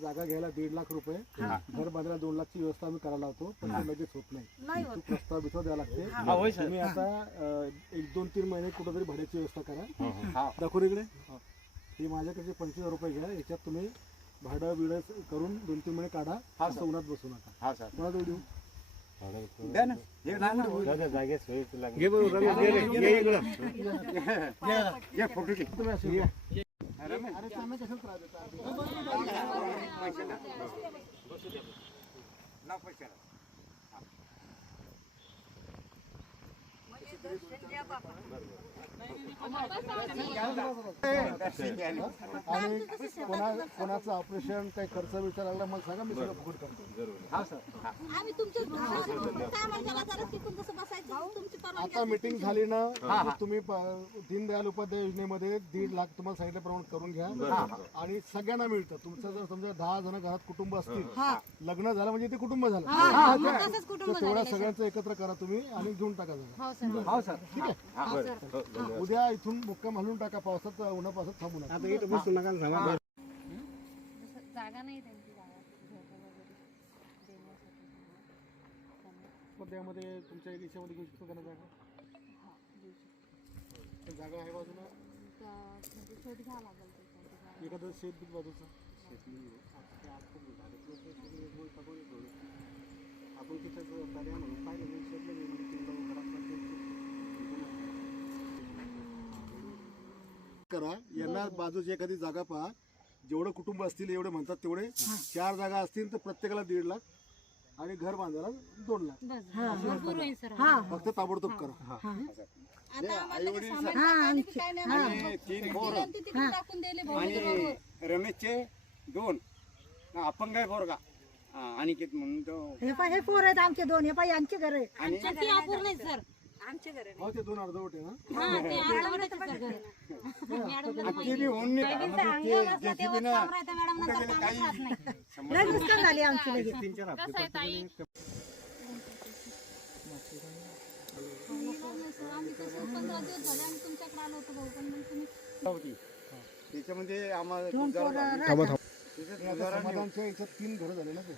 जागा घ्यायला 1.5 लाख रुपये, घर बांधायला 2 लाखची व्यवस्था आम्ही करायला होतो, पण ते लगेच होत नाही. तू प्रस्ताव बिस्ताव द्यावा लागते. तुम्ही आता 1-2-3 महिने कुठेतरी भाड्याची व्यवस्था करा. दाखवून इकडे हे माझ्याकडे 25,000 रुपये घ्या. याच्यात तुम्ही भाडं बिडं करून 2-3 महिने काढा. उन्हात बसू नका. कोणाजवळ देऊ? आणि कोणाचं ऑपरेशन काही खर्च विचार लागला मला सांगा, मी सगळं फुकट करतो. आता मीटिंग झाली ना, तुम्ही दीनदयाल उपाध्याय योजनेमध्ये 1.5 लाख तुम्हाला सांगितल्याप्रमाणे करून घ्या. आणि सगळ्यांना मिळतं. तुमचं जर समजा 10 जण घरात कुटुंब असतील, लग्न झालं म्हणजे ते कुटुंब झालं, तेवढ्या सगळ्यांचं एकत्र करा तुम्ही आणि घेऊन टाका जागा. ठीक आहे. उद्या इथून मुक्काम हलवून टाका. पावसात उन्हापावसात थांबू नका. जागा नाही त्यांची त्यामध्ये तुमच्या एरियामध्ये घेऊ शकतो का जागा? जागा आहे बाजूला एखादं शेत बीत बाजूचं आपण तिथं पर्याय म्हणून पाहिलं करा. यांना बाजूची एखादी जागा पहा. जेवढं कुटुंब असतील एवढे म्हणतात तेवढे 4 जागा असतील तर प्रत्येकाला 1.5 लाख आणि घर बांधायला 2 लाख. फक्त ताबडतोब करा. रमेशचे 2 अपंग आहे पोरगा अनिकेत म्हणून तो. हे पोर आहेत आमचे 2. हे पाय यांचे घर आहे. आमचे घर हो ते 2 अर्धवट आहे ना. लय नुकसान झाले आमची लगेच. त्याच्यामध्ये आम्हाला समाधानच्या याच्यात 3 घरं झाले ना. ते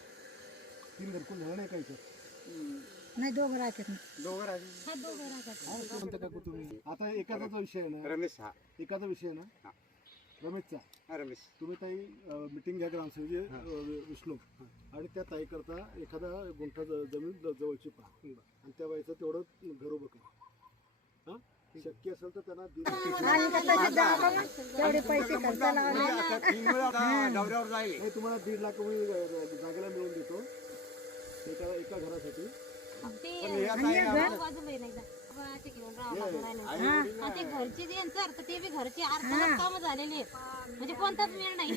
3 घरकुल झालं नाही का याच्यात? नाही, 2 राहतात. तुम्ही आता एकाचा विषय आहे ना. रमेश हा एकाचा विषय आहे ना रमेशचा. रमेश तुम्ही ताई मिटिंग घ्या ग्रामसेवक विष्णू आणि त्या ताई करता एखादा गुंठा जमीन जवळची पहा आणि त्या बाईचं तेवढं घर उभं करा. शक्य असेल तर त्यांना तेवढे पैसे खर्च दौऱ्यावर जाईल. तुम्हाला 1.5 लाख जागेला मिळून देतो एका घरासाठी. घरचे देन सर तर ते बी घरचे 8 काम झालेले म्हणजे कोणताच वेळ नाही.